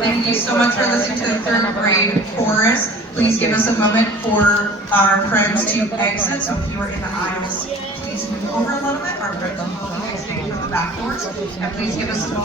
Thank you so much for listening to the third grade chorus. Please give us a moment for our friends to exit. So if you are in the aisles, please move over a little bit. Our friends will be exiting from the back doors. And please give us a moment.